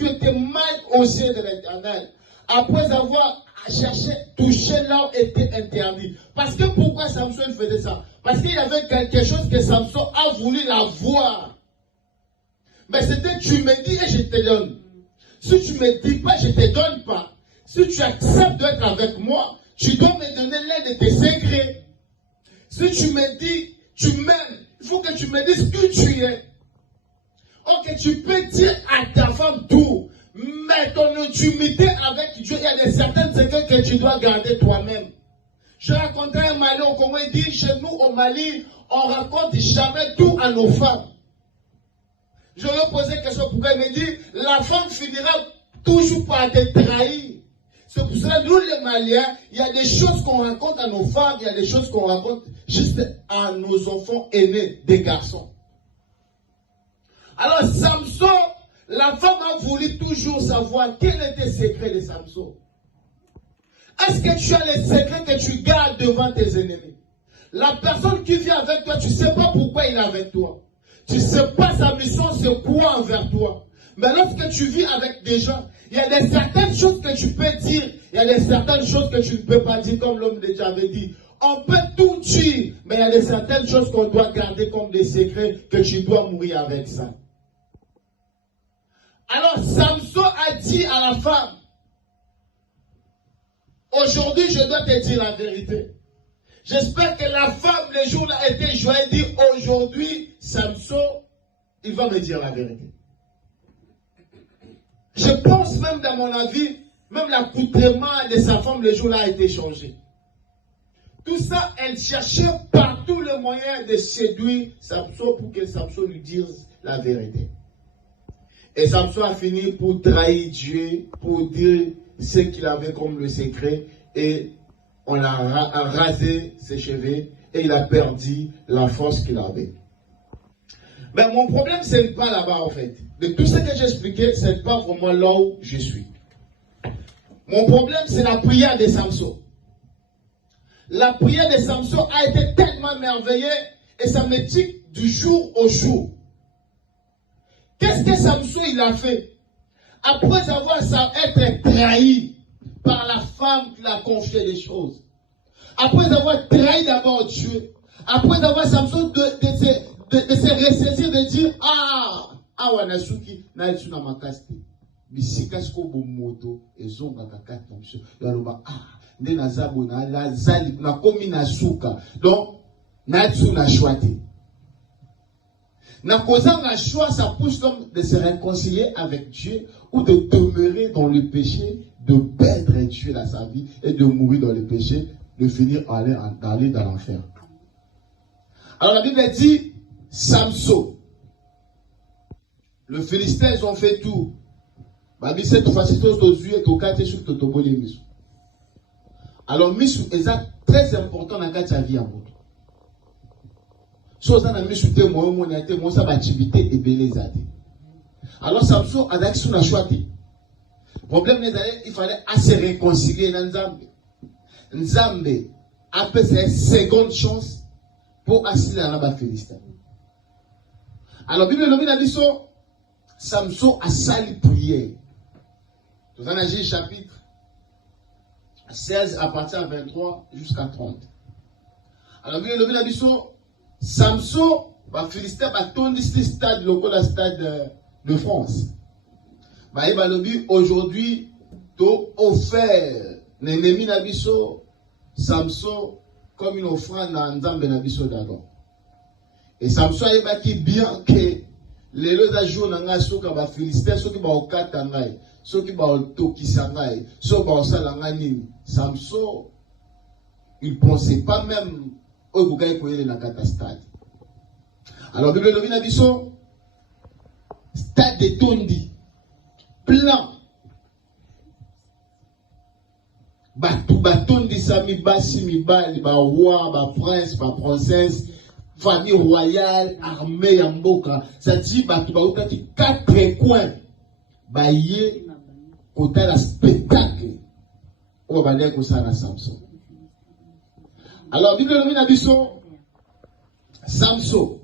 qui était mal aux yeux de l'Éternel, après avoir cherché, touché là où était interdit. Parce que pourquoi Samson faisait ça? Parce qu'il y avait quelque chose que Samson a voulu la voir. Mais c'était tu me dis et je te donne. Si tu ne me dis pas, je ne te donne pas. Si tu acceptes d'être avec moi, tu dois me donner l'un de tes secrets. Si tu me dis, tu m'aimes, il faut que tu me dises qui tu es. Ok, tu peux dire à ta femme tout, mais ton intimité avec Dieu, il y a certaines secrets que tu dois garder toi-même. Je racontais un Mali au Congo, il dit, chez nous au Mali, on raconte jamais tout à nos femmes. Je lui ai posé une question, pourquoi il me dit, la femme finira toujours par te trahir. C'est pour cela, nous les Maliens, il y a des choses qu'on raconte à nos femmes, il y a des choses qu'on raconte juste à nos enfants aînés, des garçons. Alors Samson, la femme a voulu toujours savoir quel était le secret de Samson. Est-ce que tu as les secrets que tu gardes devant tes ennemis? La personne qui vient avec toi, tu ne sais pas pourquoi il est avec toi. Tu ne sais pas sa mission, c'est quoi envers toi. Mais lorsque tu vis avec des gens, il y a certaines choses que tu peux dire, il y a certaines choses que tu ne peux pas dire, comme l'homme de Dieu avait dit. On peut tout dire, mais il y a certaines choses qu'on doit garder comme des secrets, que tu dois mourir avec ça. Alors Samson a dit à la femme, aujourd'hui je dois te dire la vérité. J'espère que la femme, le jour-là, était joyeuse et dit, aujourd'hui, Samson, il va me dire la vérité. Je pense même, dans mon avis, même l'accoutrement de sa femme, le jour-là, a été changé. Tout ça, elle cherchait par tous les moyens de séduire Samson pour que Samson lui dise la vérité. Et Samson a fini pour trahir Dieu, pour dire ce qu'il avait comme le secret, et on a rasé ses cheveux et il a perdu la force qu'il avait. Mais mon problème, ce n'est pas là-bas en fait. De tout ce que j'ai expliqué, ce n'est pas vraiment là où je suis. Mon problème, c'est la prière de Samson. La prière de Samson a été tellement merveilleuse et ça me dit du jour au jour. Qu'est-ce que Samson il a fait? Après avoir été trahi par la femme qui l'a confié les choses. Après avoir trahi d'abord Dieu. Après avoir Samson de se ressaisir, de dire, wanasuki, na etu na makasti. Bisika siko bomoto, ezonga kakata mso. Yaloba, nde nazabo na lazali, na komi na suka. Donc, na etu na choite. Na causant la choix, ça pousse l'homme de se réconcilier avec Dieu ou de demeurer dans le péché, de perdre Dieu dans sa vie et de mourir dans le péché, de finir d'aller dans l'enfer. Alors la Bible dit, Samson, les Philistins ils ont fait tout. Alors, misu est très important dans la vie. Alors Samson a dit qu'il choisi. Le problème est qu'il fallait se réconcilier dans Nzambe. Nzambe a fait une seconde chance pour assister à la Philistin. Alors la Bible a dit Samson a sali prière. Dans un chapitre 16 à partir de 23 jusqu'à 30. Alors la Bible a dit Samson va Philistin va tourner ce stade, le stade de France. Aujourd'hui, tu offert l'ennemi Nabiso, Samson, comme une offrande à Nzambe Nabiso d'abord. Et Samson a dit bien que les lois jours n'ont soka ba Philistin, ceux qui ba okata ngai, ceux qui ba otokisa ngai, ceux qui ba osala ngai. Samson, il pensait pas même au Bougaï Koyele na catastade. Alors, Bible Lovina a dit stade de Tondi, plan. Batondi Sami Bassi Mibali, ba roi, ba prince, ba princesse, famille royale, armée Yamboka. Ça dit, Batoubaoutaki, 4 coins. Baye, côté la spectacle. On va dire que ça na Samson. Alors, Bible Lovina a dit Samson.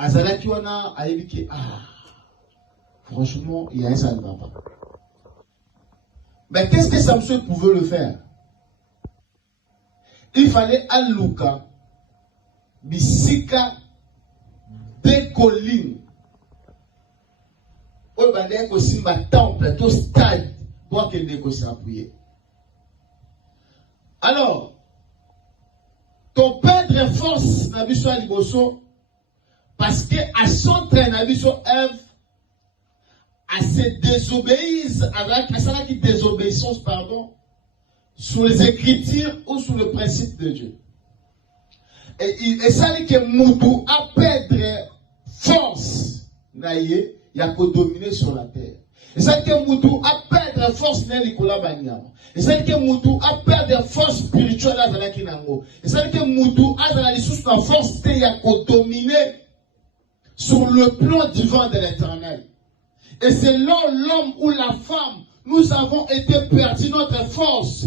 Azalaki wana ayebi franchement, il y a un ça ne va pas. Mais qu'est-ce que Samson pouvait le faire? Il fallait à Luka, bisika, des collines. Au bandé ko simba temple, tout stade, pour qu'il négocie appuyer. Alors, ton perdre force na biso liboso parce que à son train na biso Ève à se désobéir avec ça qui désobéissance sur les écritures ou sur le principe de Dieu. Et ça dit que Moudou a perdre force naïe, il y a que dominer sur la terre. Et ça dit que Moudou a perdre force na Nicolas Banyama. Et ça dit que Moudou a perdre force spirituelle à la Kinango. Et ça dit que Moudou a dans la licence la force il y a que dominer sur le plan divin de l'Éternel. Et c'est l'homme ou la femme, nous avons été perdus notre force